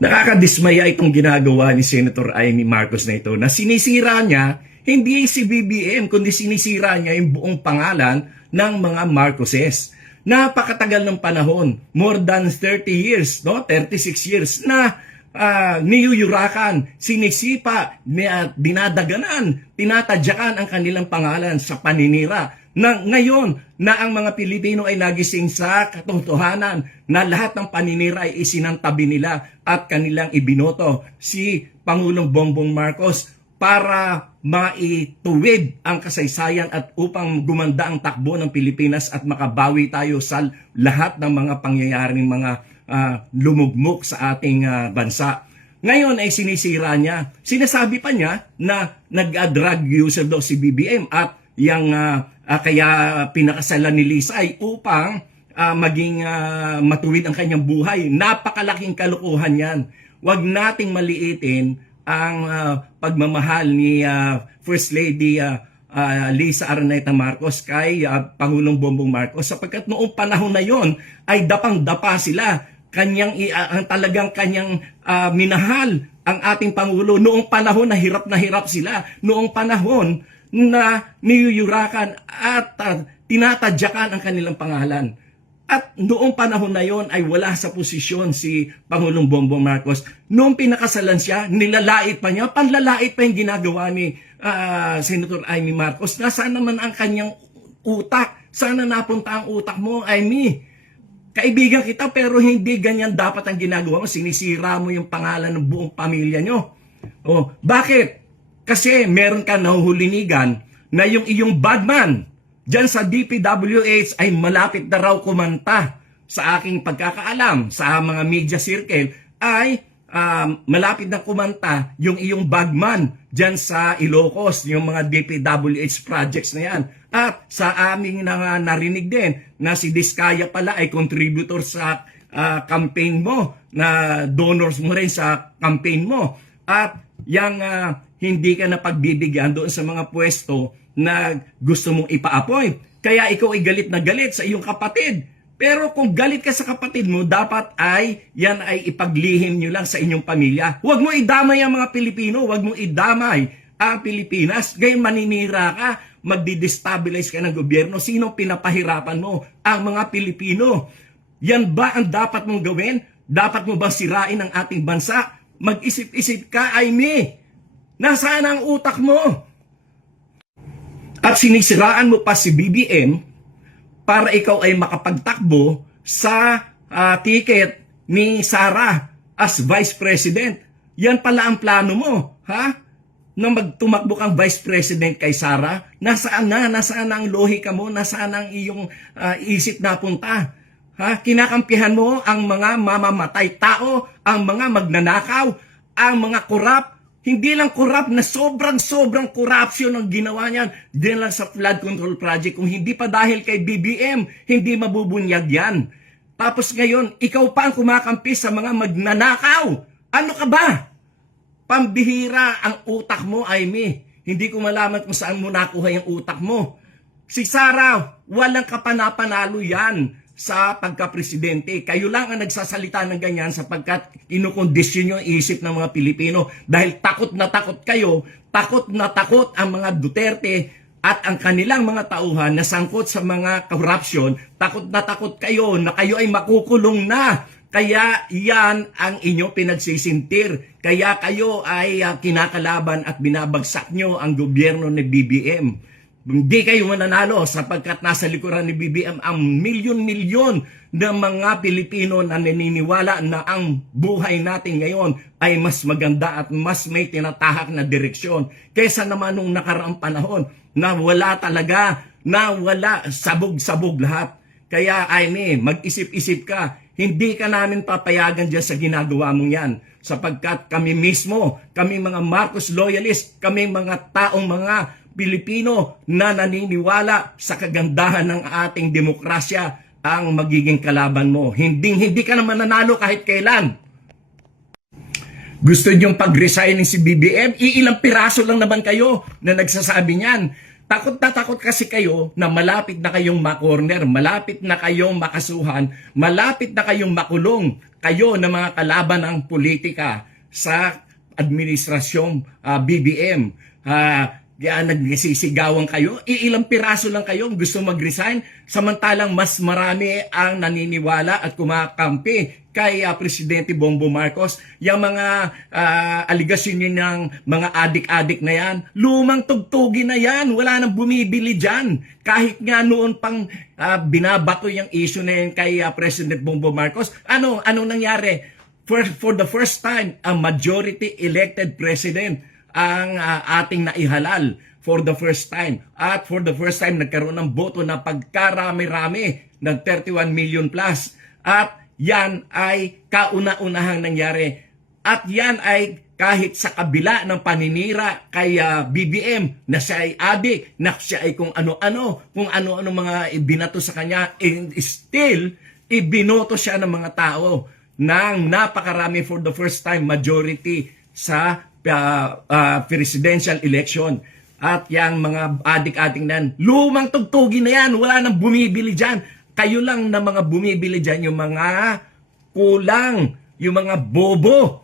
Nakakadismaya itong ginagawa ni Senator Amy Marcos na ito na sinisira niya hindi si BBM kundi sinisira niya yung buong pangalan ng mga Marcoses. Napakatagal ng panahon, more than 30 years, no? 36 years na niyuyurakan, sinisipa, dinadaganan, tinatadyakan ang kanilang pangalan sa paninira. Na ngayon na ang mga Pilipino ay nagising sa katotohanan na lahat ng paninira ay isinantabi nila at kanilang ibinoto si Pangulong Bongbong Marcos para maituwid ang kasaysayan at upang gumanda ang takbo ng Pilipinas at makabawi tayo sa lahat ng mga pangyayaring mga lumugmok sa ating bansa. Ngayon ay sinisira niya. Sinasabi pa niya na nag-drug user daw si BBM at yang kaya pinakasalan ni Lisa ay upang maging matuwid ang kanyang buhay. Napakalaking kalokohan yan. Huwag nating maliitin ang pagmamahal ni First Lady Lisa Araneta Marcos kay Pangulong Bongbong Marcos sapagkat noong panahon na yon ay dapang-dapa sila. Talagang kanyang minahal ang ating Pangulo noong panahon na hirap sila. Noong panahon na niyuyurakan at tinatadyakan ang kanilang pangalan. At noong panahon na yon ay wala sa posisyon si Pangulong Bongbong Marcos. Noong pinakasalan siya, nilalait pa niya, panlalait pa yung ginagawa ni Senator Amy Marcos. Nasaan naman ang kanyang utak? Sana napunta ang utak mo, Amy? Kaibigan kita pero hindi ganyan dapat ang ginagawa mo. Sinisira mo yung pangalan ng buong pamilya nyo. Oh, bakit? Kasi meron ka nahuhulinigan na yung iyong badman dyan sa DPWH ay malapit na raw kumanta sa aking pagkakaalam sa mga media circle ay malapit na kumanta yung iyong bagman dyan sa Ilocos, yung mga DPWH projects na yan. At sa aming narinig din na si Diskaya pala ay contributor sa campaign mo, na donors mo rin sa campaign mo. At yung hindi ka na pagbibigyan doon sa mga pwesto na gusto mong ipa-appoint. Kaya ikaw ay galit na galit sa iyong kapatid. Pero kung galit ka sa kapatid mo, dapat ay yan ay ipaglihim nyo lang sa inyong pamilya. Huwag mo idamay ang mga Pilipino, huwag mo idamay ang Pilipinas. Ngayon maninira ka, magdi-destabilize ka ng gobyerno. Sino pinapahirapan mo? Ang mga Pilipino. Yan ba ang dapat mong gawin? Dapat mo bang sirain ang ating bansa? Mag-isip-isip ka, Amy. Nasaan ang utak mo? At sinisiraan mo pa si BBM para ikaw ay makapagtakbo sa ticket ni Sara as Vice President. Yan pala ang plano mo, ha? Na magtumakbo kang Vice President kay Sara. Nasaan na? Nasaan ang lohika mo? Nasaan ang iyong isip na punta? Ha? Kinakampihan mo ang mga mamamatay tao, ang mga magnanakaw, ang mga korap. Hindi lang korap na sobrang corruption ang ginawa niyan. Diyan lang sa flood control project. Kung hindi pa dahil kay BBM, hindi mabubunyag yan. Tapos ngayon, ikaw pa ang kumakampi sa mga magnanakaw. Ano ka ba? Pambihira ang utak mo, Amy. Hindi ko malaman kung saan mo nakuha yung utak mo. Si Sara, walang kapanapanalo yan sa pagka-presidente. Kayo lang ang nagsasalita ng ganyan sapagkat kinukondisyon yung isip ng mga Pilipino dahil takot na takot kayo, takot na takot ang mga Duterte at ang kanilang mga tauhan na sangkot sa mga corruption, takot na takot kayo na kayo ay makukulong na. Kaya yan ang inyong pinagsisintir. Kaya kayo ay kinakalaban at binabagsak nyo ang gobyerno ni BBM. Hindi kayo mananalo sapagkat nasa likuran ni BBM ang milyon-milyon na mga Pilipino na naniniwala na ang buhay natin ngayon ay mas maganda at mas may tinatahak na direksyon kaysa naman nung nakaraang panahon na wala talaga, na wala, sabog-sabog lahat. Kaya Amy, mag-isip-isip ka. Hindi ka namin papayagan dyan sa ginagawa mong yan sapagkat kami mismo, kami mga Marcos loyalist, kami mga taong mga Pilipino na naniniwala sa kagandahan ng ating demokrasya ang magiging kalaban mo. Hindi ka naman nanalo kahit kailan. Gusto niyong pag-resign si BBM? Iilang piraso lang naman kayo na nagsasabi niyan. Takot na takot kasi kayo na malapit na kayong makorner, malapit na kayong makasuhan, malapit na kayong makulong kayo na mga kalaban ng politika sa administrasyong BBM. Nagsisigawan kayo, ilang piraso lang kayo gusto mag-resign, samantalang mas marami ang naniniwala at kumakampi kay Presidente Bongbong Marcos. Yung mga aligasyon niya ng mga adik-adik na yan, lumang tugtugin na yan, wala nang bumibili dyan. Kahit nga noon pang binabato yung issue na yan kay President Bongbong Marcos, anong nangyari? For the first time, a majority elected president ang ating naihalal for the first time. At for the first time, nagkaroon ng boto na pagkarami-rami ng 31 million plus. At yan ay kauna-unahang nangyari. At yan ay kahit sa kabila ng paninira kay BBM na siya ay adik, na siya ay kung ano-ano mga ibinato sa kanya, and still, ibinoto siya ng mga tao ng napakarami for the first time majority sa presidential election. At yung mga adik-adik nan, lumang tugtugin na yan, wala nang bumibili dyan. Kayo lang na mga bumibili dyan, yung mga kulang, yung mga bobo